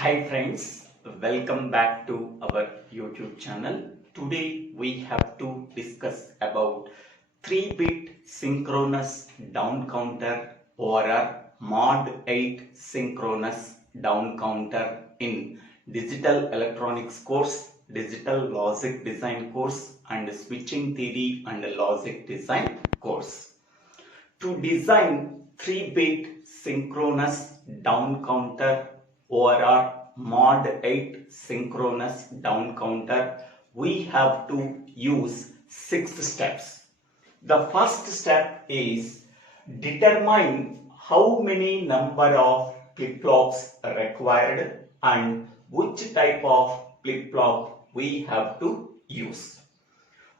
Hi friends, welcome back to our YouTube channel. Today we have to discuss about 3-bit synchronous down counter or a mod 8 synchronous down counter in digital electronics course, digital logic design course and switching theory and logic design course. To design 3-bit synchronous down counter or mod 8 synchronous down counter, we have to use 6 steps. The first step is determine how many number of flip-flops are required and which type of flip-flop we have to use.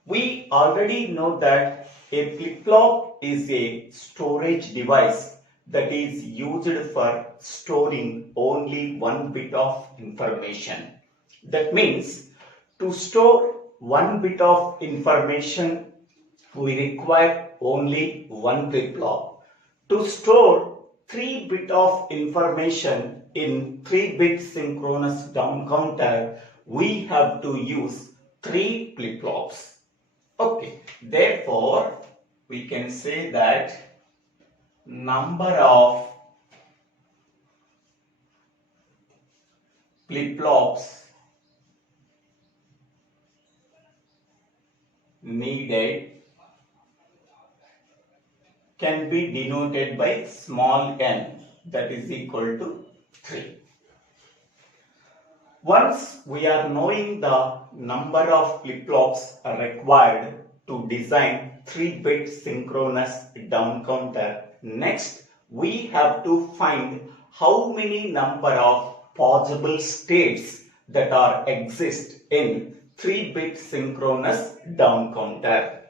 We already know that a flip-flop is a storage device that is used for storing only one bit of information. That means to store one bit of information, we require only one flip-flop. To store 3 bit of information in 3-bit synchronous down counter, we have to use 3 flip-flops. Okay, therefore we can say that number of flip-flops needed can be denoted by small n, that is equal to 3. Once we are knowing the number of flip-flops required to design 3-bit synchronous down counter, next we have to find how many number of possible states that are exist in 3-bit synchronous down counter.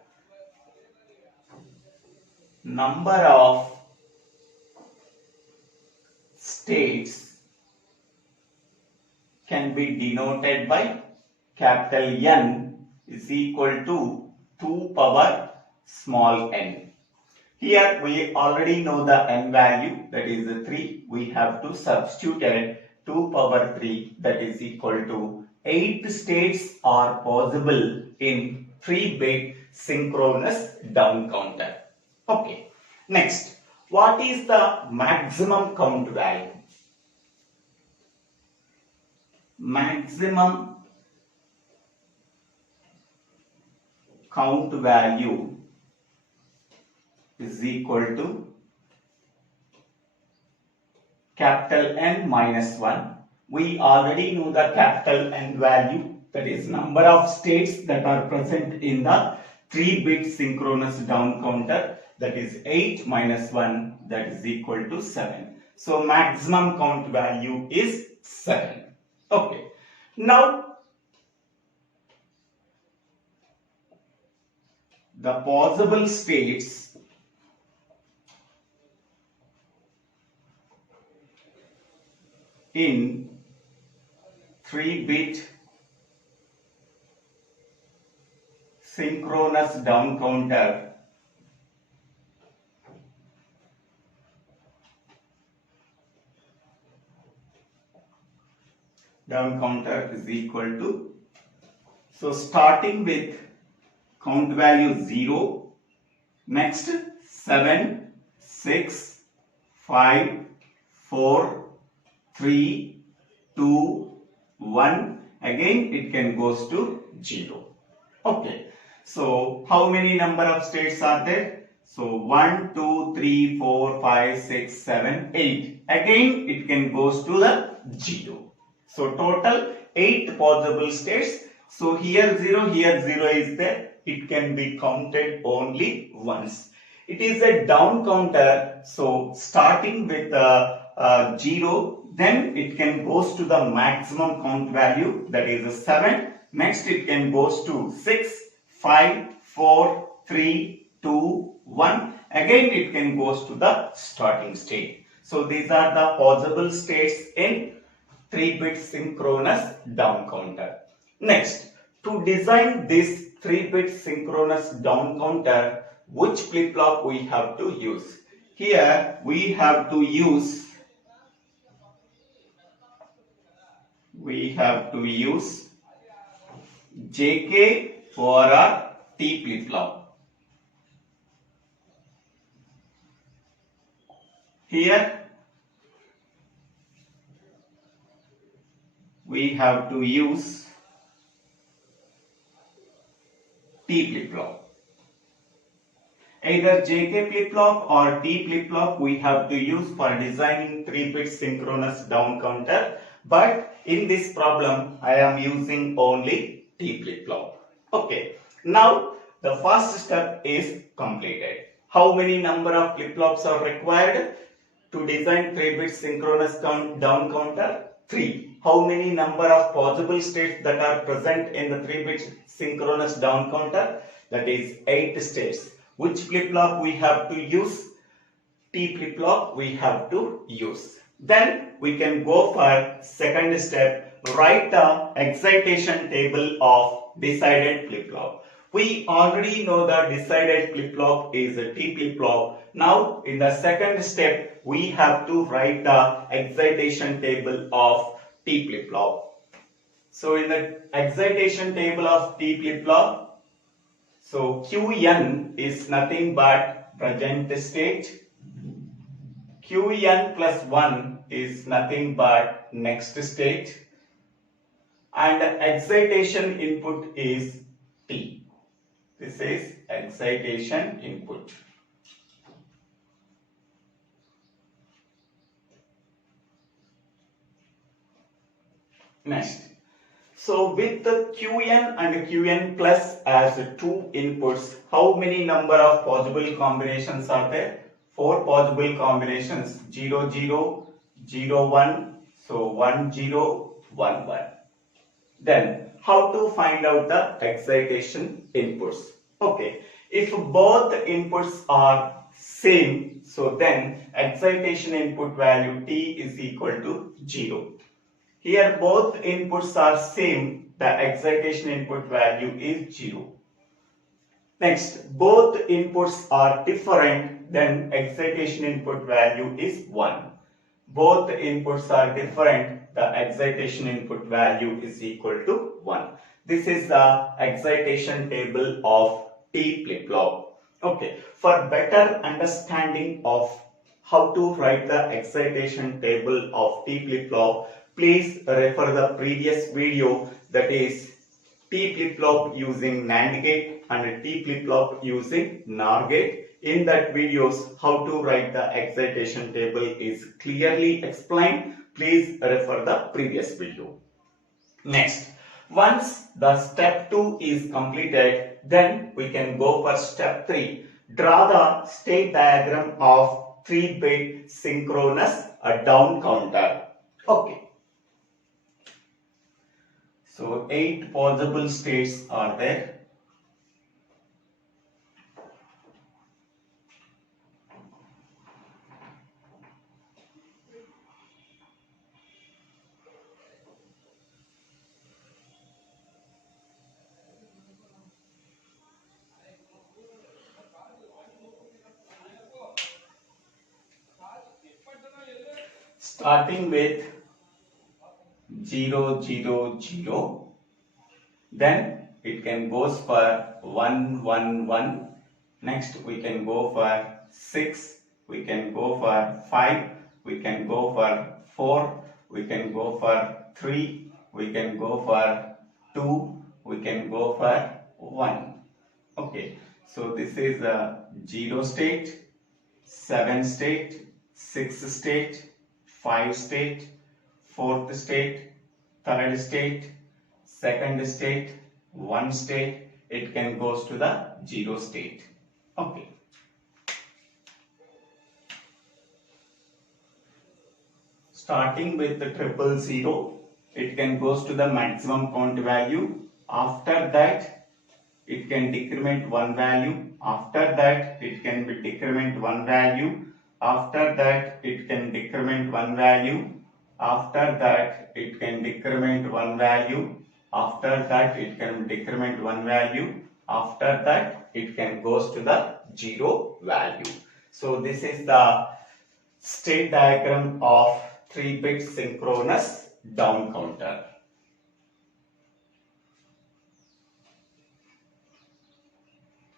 Number of states can be denoted by capital N is equal to 2 power small n. Here we already know the n value, that is 3. We have to substitute it 2 power 3, that is equal to 8 states are possible in 3-bit synchronous down counter. Okay. Next, what is the maximum count value? Maximum count value is equal to capital N minus 1. We already know the capital N value, that is number of states that are present in the 3-bit synchronous down counter, that is 8 minus 1, that is equal to 7. So maximum count value is 7. Okay. Now the possible states in 3-bit synchronous down counter is equal to, so starting with count value 0, next 7, 6, 5, 4, 3, 2, 1, again it can goes to 0. Okay, so how many number of states are there? So 1, 2, 3, 4, 5, 6, 7, 8. Again it can goes to the 0. So total 8 possible states. So here 0 is there. It can be counted only once. It is a down counter. So starting with 0, then it can goes to the maximum count value, that is 7. Next it can goes to 6, 5, 4, 3, 2, 1. Again it can goes to the starting state. So these are the possible states in 3-bit synchronous down counter. Next, to design this 3-bit synchronous down counter, which flip-flop we have to use? Here we have to use we have to use JK for our T flip-flop. Here we have to use T flip-flop. Either JK flip-flop or T flip-flop we have to use for designing 3-bit synchronous down counter, but in this problem I am using only T flip-flop. Okay, now the first step is completed. How many number of flip-flops are required to design 3-bit synchronous down counter? 3. How many number of possible states that are present in the 3-bit synchronous down counter? That is 8 states. Which flip-flop we have to use? T flip-flop we have to use. Then we can go for second step. Write the excitation table of decided flip-flop. We already know that decided flip-flop is a T flip-flop. Now in the second step we have to write the excitation table of T flip-flop. So in the excitation table of T flip-flop, so Qn is nothing but present state. Qn plus 1 is nothing but next state. And excitation input is T. This is excitation input. Next. So with the Qn and Qn plus as 2 inputs, how many number of possible combinations are there? 4 possible combinations, 0, 0, 0, 1, so 1, 0, 1, 1. Then how to find out the excitation inputs? Okay, if both inputs are same, so then excitation input value T is equal to 0. Here both inputs are same, the excitation input value is 0. Next, both inputs are different, then excitation input value is 1. Both inputs are different, the excitation input value is equal to 1. This is the excitation table of T flip-flop. Okay, for better understanding of how to write the excitation table of T flip-flop, please refer the previous video, that is T flip-flop using NAND gate and T flip-flop using NOR gate. In that videos, how to write the excitation table is clearly explained. Please refer the previous video. Next, once the step 2 is completed, then we can go for step 3. Draw the state diagram of 3-bit synchronous down counter. Okay. So 8 possible states are there. Starting with 0, 0, 0, then it can goes for 1, 1, 1. Next we can go for 6, we can go for 5, we can go for 4, we can go for 3, we can go for 2, we can go for 1. Okay, so this is a 0 state, 7 state, 6 state, 5 state, 4th state, 3rd state, 2nd state, 1 state. It can goes to the 0 state. Okay. Starting with the 000, it can goes to the maximum count value. After that, it can decrement 1 value. After that, it can be decrement 1 value. After that, it can decrement 1 value. After that, it can decrement 1 value. After that, it can decrement 1 value. After that, it can goes to the 0 value. So this is the state diagram of 3-bit synchronous down counter.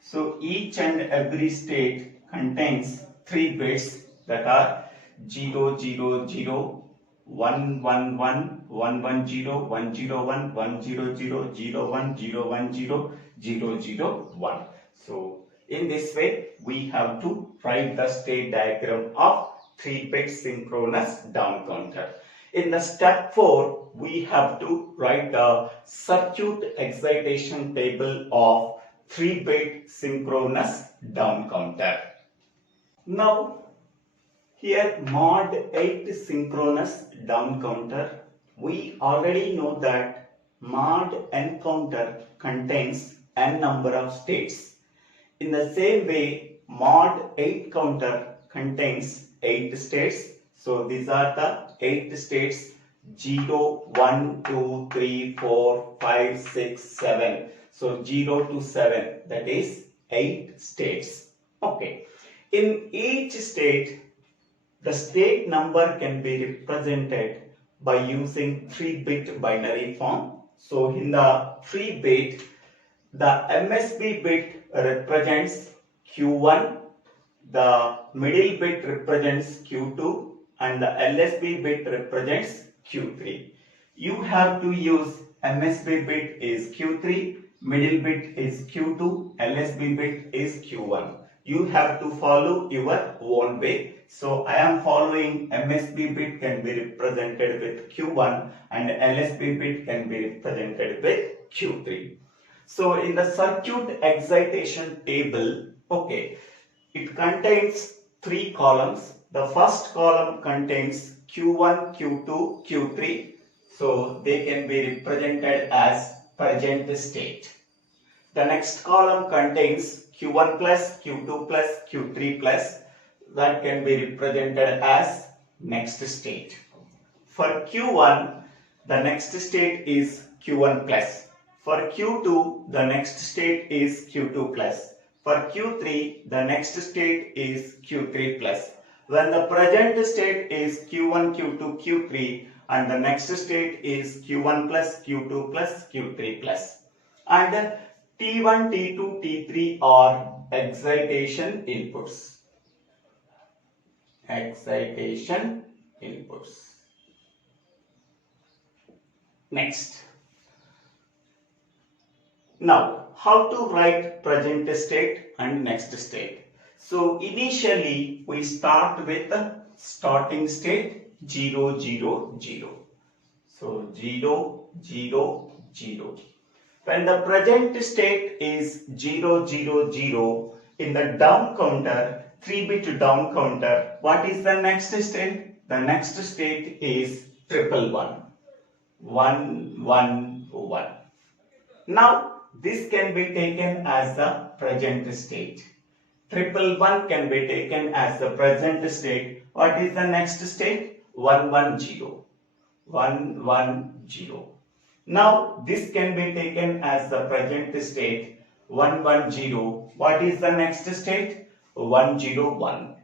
So each and every state contains 3 bits that are 0, 0, 0, 1, 1, 1, 1, 1, 0, 1, 0, 1, 1, 0, 0, 0, 1, 0, 1, 0, 0, 0, 1. So in this way, we have to write the state diagram of 3-bit synchronous down counter. In the step 4, we have to write the circuit excitation table of 3-bit synchronous down counter. Now, here mod 8 synchronous down counter, we already know that mod n counter contains n number of states. In the same way, mod 8 counter contains 8 states. So these are the 8 states: 0, 1, 2, 3, 4, 5, 6, 7. So 0 to 7, that is 8 states. Okay. In each state, the state number can be represented by using 3-bit binary form. So in the 3-bit, the MSB bit represents Q1, the middle bit represents Q2, and the LSB bit represents Q3. You have to use MSB bit is Q3, middle bit is Q2, LSB bit is Q1. You have to follow your own way. So I am following MSB bit can be represented with Q1 and LSB bit can be represented with Q3. So in the circuit excitation table, okay, it contains 3 columns. The first column contains Q1, Q2, Q3. So they can be represented as present state. The next column contains Q1 plus, Q2 plus, Q3 plus. That can be represented as next state. For Q1, the next state is Q1 plus. For Q2, the next state is Q2 plus. For Q3, the next state is Q3 plus. When the present state is Q1, Q2, Q3 and the next state is Q1 plus, Q2 plus, Q3 plus. And T1, T2, T3 are excitation inputs. Excitation inputs. Next. Now, how to write present state and next state? So, initially we start with the starting state 0, 0, 0. So, 0, 0, 0. When the present state is 0, 0, 0, in the down counter, 3-bit down counter, what is the next state? The next state is 111. 1, 1, 1. Now, this can be taken as the present state. 111 can be taken as the present state. What is the next state? 110. 110. Now, this can be taken as the present state. 110. What is the next state? 101.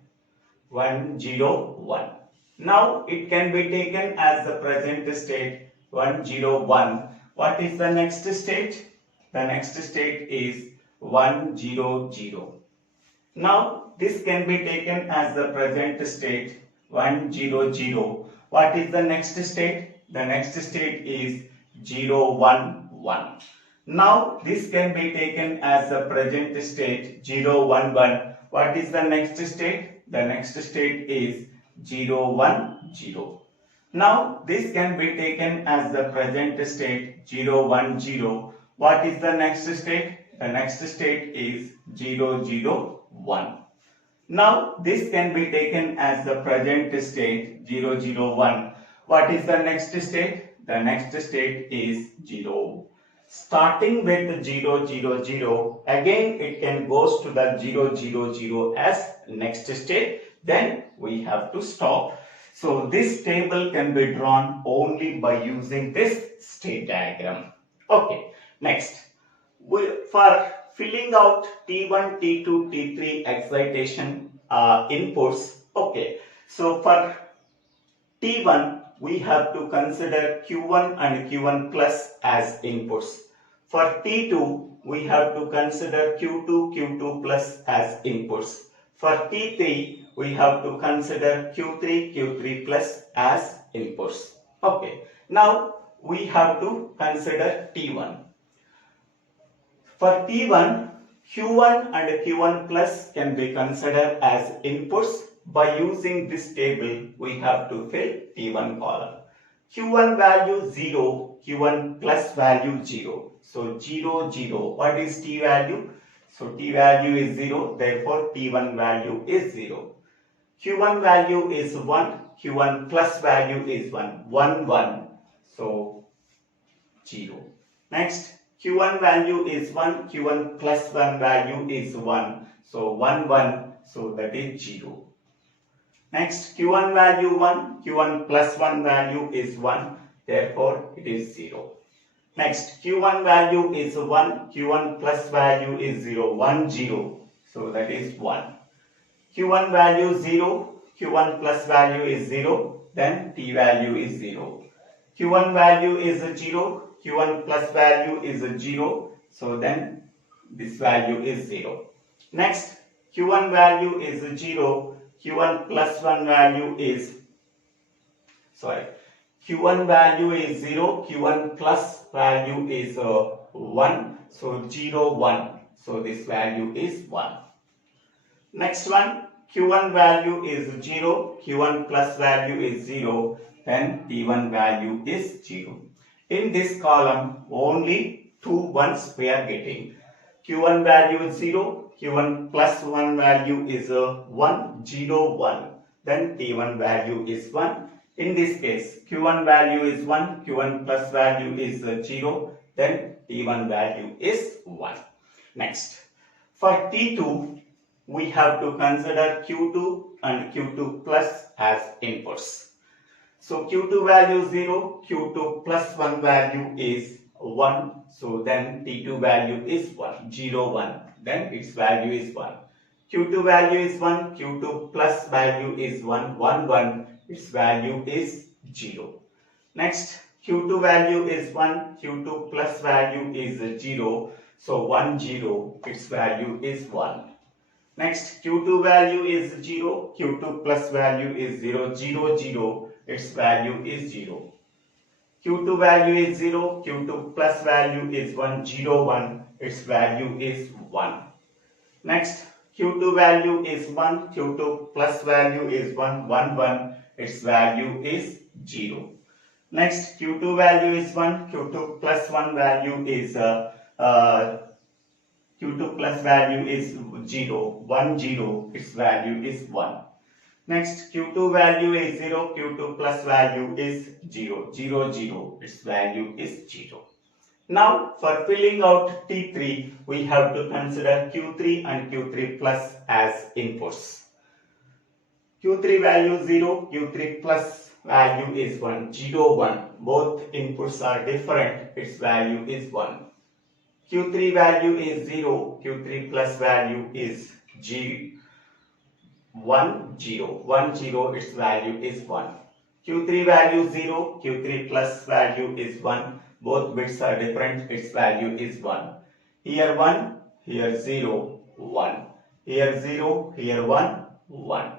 101. Now, it can be taken as the present state. 101. What is the next state? The next state is 100. Now, this can be taken as the present state. 100. What is the next state? The next state is 011. Now, this can be taken as the present state 011. What is the next state? The next state is 010. Now, this can be taken as the present state 010. What is the next state? The next state is 001. Now, this can be taken as the present state 001. What is the next state? The next state is 0. Starting with 000, again it can goes to the 000 as next state. Then we have to stop. So this table can be drawn only by using this state diagram. Okay, next. For filling out T1, T2, T3 excitation inputs. Okay, so for T1, we have to consider Q1 and Q1 plus as inputs. For T2, we have to consider Q2, Q2 plus as inputs. For T3, we have to consider Q3, Q3 plus as inputs. Okay, now we have to consider T1. For T1, Q1 and Q1 plus can be considered as inputs. By using this table, we have to fill T1 column. Q1 value 0, Q1 plus value 0. So 0, 0. What is T value? So T value is 0, therefore T1 value is 0. Q1 value is 1, Q1 plus value is 1, 1, 1. So 0. Next, Q1 value is 1, Q1 plus 1 value is 1. So 1, 1, so that is 0. Next, Q1 value 1, Q1 plus 1 value is 1, therefore it is 0. Next, Q1 value is 1, Q1 plus value is 0, 1, 0, so that is 1. Q1 value 0, Q1 plus value is 0, then T value is 0. Q1 value is 0, Q1 plus value is 0, so then this value is 0. Next, Q1 value is 0, Q1 plus 1 value is, Q1 value is 0, Q1 plus value is 1, so 0, 1, so this value is 1. Next one, Q1 value is 0, Q1 plus value is 0, then T1 value is 0. In this column, only 2 ones we are getting. Q1 value is 0, Q1 plus 1 value is 1, 0, 1. Then T1 value is 1. In this case, Q1 value is 1, Q1 plus value is 0. Then T1 value is 1. Next, for T2, we have to consider Q2 and Q2 plus as inputs. So Q2 value 0, Q2 plus 1 value is 1. So then T2 value is 1, 0, 1. Then its value is 1. Q2 value is 1, Q2 plus value is 1, 1, 1. Its value is 0. Next, Q2 value is 1, Q2 plus value is 0. So 1, 0. Its value is 1. Next, Q2 value is 0, Q2 plus value is 0, 0, 0. Its value is 0. Q2 value is 0, Q2 plus value is 1, 0, 1. Its value is 1. Next, Q2 value is 1, Q2 plus value is 1, 1, 1. Its value is 0. Next, Q2 value is 1, Q2 plus 1 value is Q2 plus value is 0, 1, 0. Its value is 1. Next, Q2 value is 0, Q2 plus value is 0, 0, 0. Its value is 0. Now, for filling out T3, we have to consider Q3 and Q3 plus as inputs. Q3 value 0, Q3 plus value is 1, 0, 1. Both inputs are different. Its value is 1. Q3 value is 0, Q3 plus value is 1, 0, 1, 0. Its value is 1. Q3 value 0, Q3 plus value is 1. Both bits are different. Its value is 1. Here 1, here 0, 1. Here 0, here 1, 1.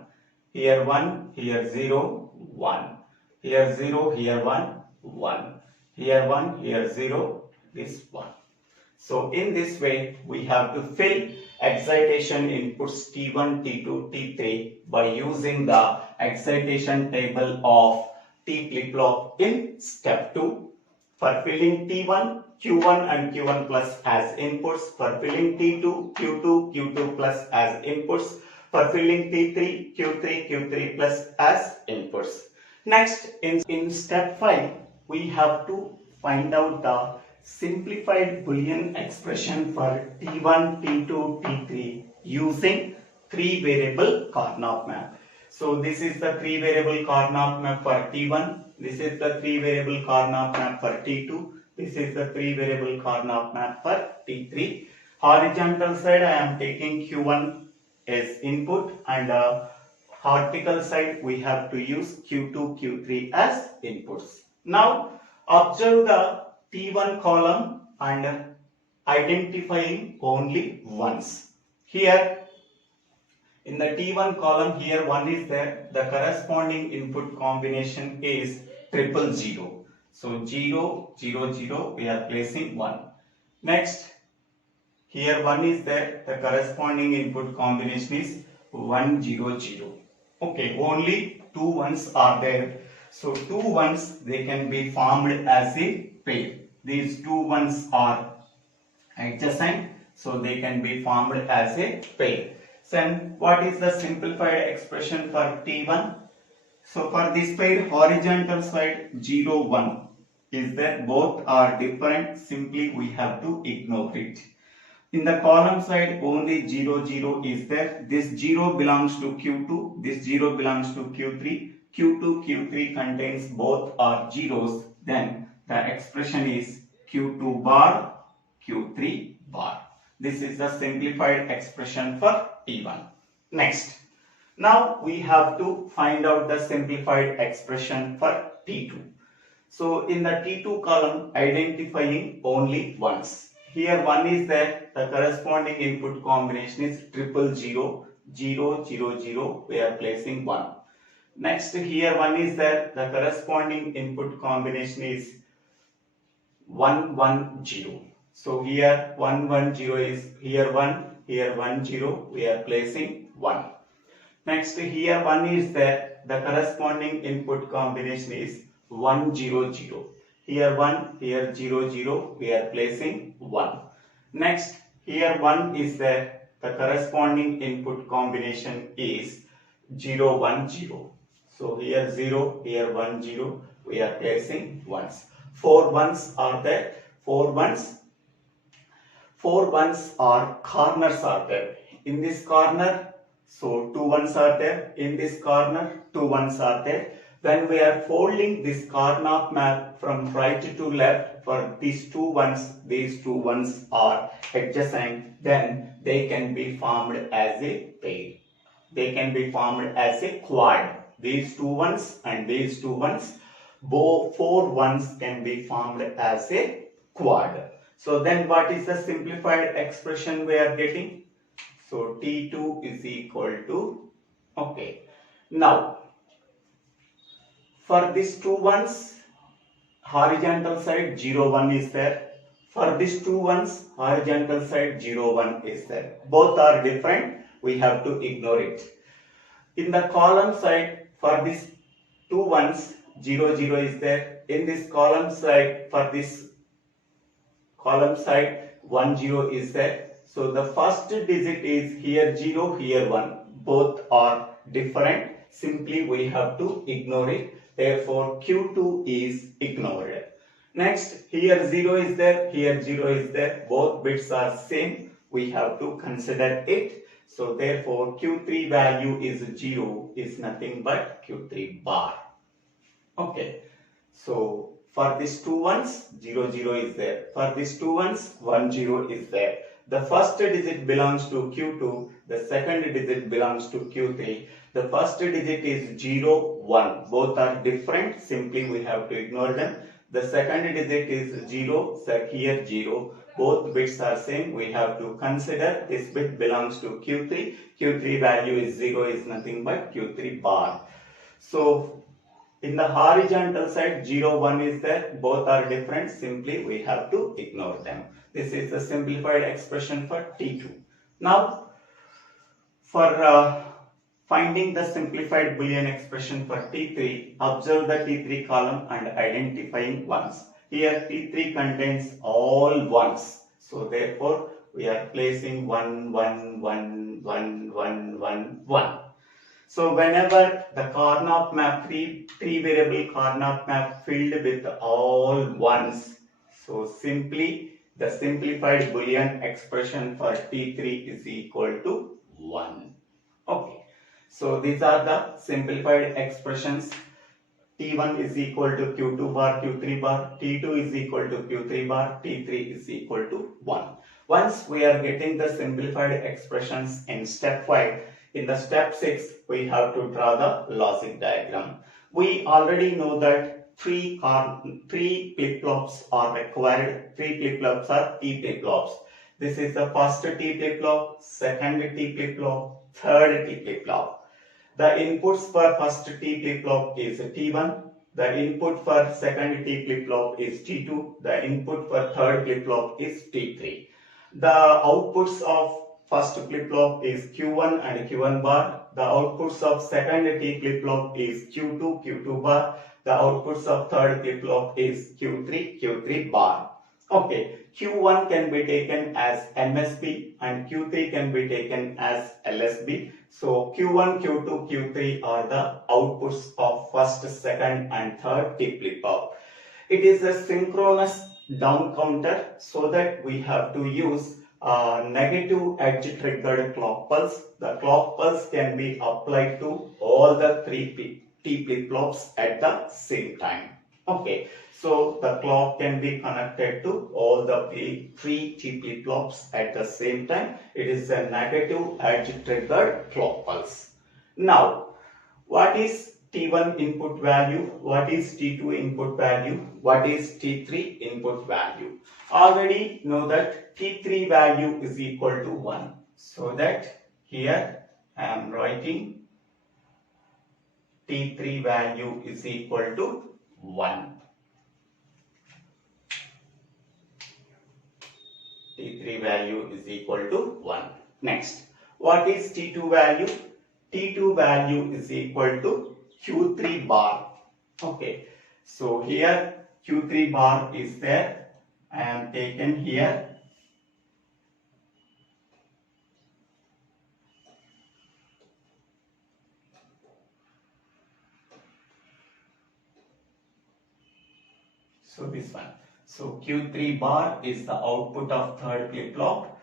Here 1, here 0, 1. Here 0, here 1, 1. Here 1, here 0, this 1. So in this way, we have to fill excitation inputs T1, T2, T3 by using the excitation table of T flip-flop in step 2. For filling T1, Q1 and Q1 plus as inputs. For filling T2, Q2, Q2 plus as inputs. For filling T3, Q3, Q3 plus as inputs. Next, in step 5, we have to find out the simplified Boolean expression for T1, T2, T3 using 3-variable Karnaugh map. So this is the 3-variable Karnaugh map for T1. This is the 3-variable Karnaugh map for T2. This is the 3-variable Karnaugh map for T3. Horizontal side, I am taking Q1 as input, and Vertical side we have to use Q2, Q3 as inputs. Now observe the T1 column and identifying only ones. Here in the T1 column, here 1 is there. The corresponding input combination is 000. So 0, 0, 0, we are placing 1. Next, here 1 is there. The corresponding input combination is 1, 0, 0. Okay, only 2 ones are there. So 2 ones, they can be formed as a pair. These 2 ones are adjacent, so they can be formed as a pair. So what is the simplified expression for T1? So for this pair, horizontal side 0, 1 is there. Both are different. Simply we have to ignore it. In the column side only 0, 0 is there. This 0 belongs to Q2. This 0 belongs to Q3. Q2, Q3 contains both are zeros. Then the expression is Q2 bar, Q3 bar. This is the simplified expression for T1. Next, now we have to find out the simplified expression for T2. So in the T2 column, identifying only ones. Here 1 is there. The corresponding input combination is 000, 0, 0, 0. We are placing 1. Next, here 1 is there. The corresponding input combination is 1, 1, 0. So here 1, 1, 0 is here 1, here 1, 0. We are placing 1. Next, here 1 is there. The corresponding input combination is 1, 0, 0. Here 1, here 0, 0. We are placing 1. Next, here 1 is there. The corresponding input combination is 0, 1, 0. So here 0, here 1, 0. We are placing 1s. 4 ones are there. 4 ones are corners are there. In this corner, so 2 ones are there. In this corner, 2 ones are there. When we are folding this Karnaugh map from right to left for these 2 ones are adjacent, then they can be formed as a pair. They can be formed as a quad. These 2 ones and these 2 ones, both 4 ones can be formed as a quad. So then what is the simplified expression we are getting? So T2 is equal to, okay. Now, for these 2 ones, horizontal side 0, 1 is there. For these 2 ones, horizontal side 0, 1 is there. Both are different. We have to ignore it. In the column side, for these 2 ones, 0, 0 is there. In this column side, for this column side 1, 0 is there. So the first digit is here 0, here 1. Both are different. Simply we have to ignore it. Therefore Q2 is ignored. Next, here 0 is there, here 0 is there. Both bits are same. We have to consider it. So therefore Q3 value is 0, is nothing but Q3 bar. Okay. So for these 2 ones, 0, 0 is there. For these 2 ones, 1, 0 is there. The first digit belongs to Q2. The second digit belongs to Q3. The first digit is 0, 1. Both are different. Simply we have to ignore them. The second digit is 0. So here 0. Both bits are same. We have to consider this bit belongs to Q3. Q3 value is 0, is nothing but Q3 bar. So in the horizontal side 0, 1 is there. Both are different. Simply we have to ignore them. This is the simplified expression for T2. Now for finding the simplified Boolean expression for T3, observe the T3 column and identifying ones. Here T3 contains all ones. So therefore we are placing 1, 1, 1, 1, 1, 1, 1. So whenever the Karnaugh map, three variable Karnaugh map filled with all ones, so simply the simplified Boolean expression for T3 is equal to 1. Okay. So these are the simplified expressions. T1 is equal to Q2 bar, Q3 bar, T2 is equal to Q3 bar, T3 is equal to 1. Once we are getting the simplified expressions in step 5, In the step 6, we have to draw the logic diagram. We already know that three flip-flops are required. 3 flip-flops are T flip-flops. This is the first T flip-flop, second T flip-flop, third T flip-flop. The inputs for first T flip-flop is T1. The input for second T flip-flop is T2. The input for third flip-flop is T3. The outputs of first flip-flop is Q1 and Q1 bar. The outputs of second T flip-flop is Q2, Q2 bar. The outputs of third flip-flop is Q3, Q3 bar. Okay, Q1 can be taken as MSB and Q3 can be taken as LSB. So Q1, Q2, Q3 are the outputs of first, second and third T flip-flop. It is a synchronous down counter, so that we have to use negative edge triggered clock pulse. The clock pulse can be applied to all the 3 T flip-flops at the same time. Okay, so the clock can be connected to all the 3 T flip-flops at the same time. It is a negative edge triggered clock pulse. Now, what is T1 input value? What is T2 input value? What is T3 input value? Already know that T3 value is equal to 1. So that here I am writing T3 value is equal to 1. T3 value is equal to 1. Next, what is T2 value? T2 value is equal to Q3 bar. Okay, so here Q3 bar is there. I am taken here. So this one. So Q3 bar is the output of third flip-flop.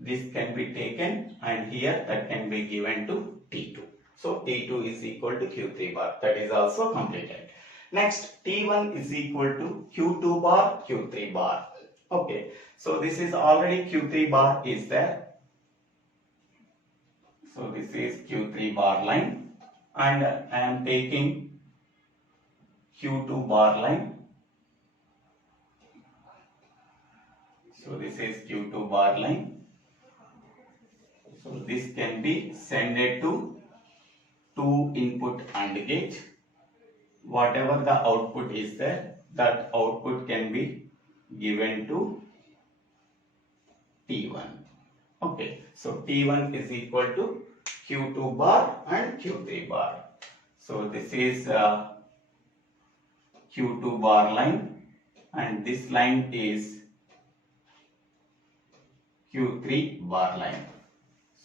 This can be taken and here that can be given to T2. So T2 is equal to Q3 bar. That is also completed. Next, T1 is equal to Q2 bar, Q3 bar. Okay, so this is already Q3 bar is there. So this is Q3 bar line and I am taking Q2 bar line. So this is Q2 bar line. So this can be sent to 2 input AND gate. Whatever the output is there, that output can be given to T1. Okay, so T1 is equal to Q2 bar and Q3 bar. So this is Q2 bar line and this line is Q3 bar line.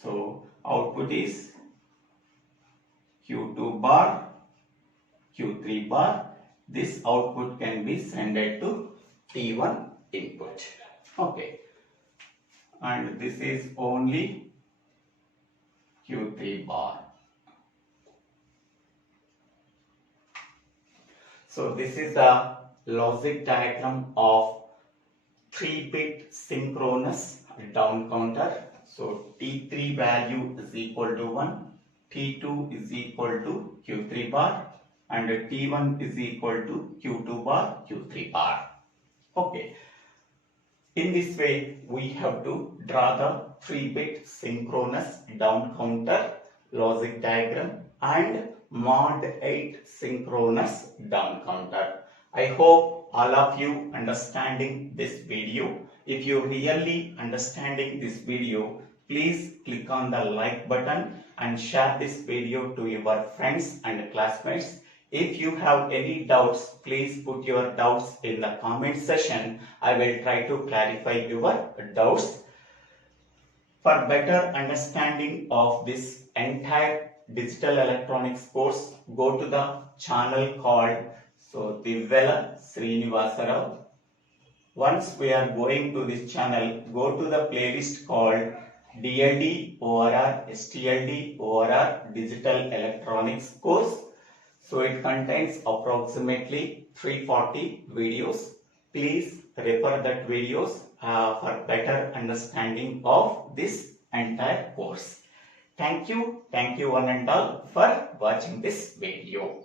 So output is Q2 bar, Q3 bar. This output can be sent to T1 input. Okay, and this is only Q3 bar. So this is the logic diagram of 3-bit synchronous down counter. So T3 value is equal to 1, T2 is equal to Q3 bar and T1 is equal to Q2 bar, Q3 bar. Okay. In this way, we have to draw the 3-bit synchronous down counter logic diagram and mod 8 synchronous down counter. I hope all of you understanding this video. If you really understanding this video, please click on the like button and share this video to your friends and classmates. If you have any doubts, please put your doubts in the comment section. I will try to clarify your doubts. For better understanding of this entire digital electronics course, go to the channel called DIVVELA SRINIVASA. Once we are going to this channel, go to the playlist called DLD, ORR, STLD, ORR Digital Electronics course. So it contains approximately 340 videos. Please refer that videos for better understanding of this entire course. Thank you one and all for watching this video.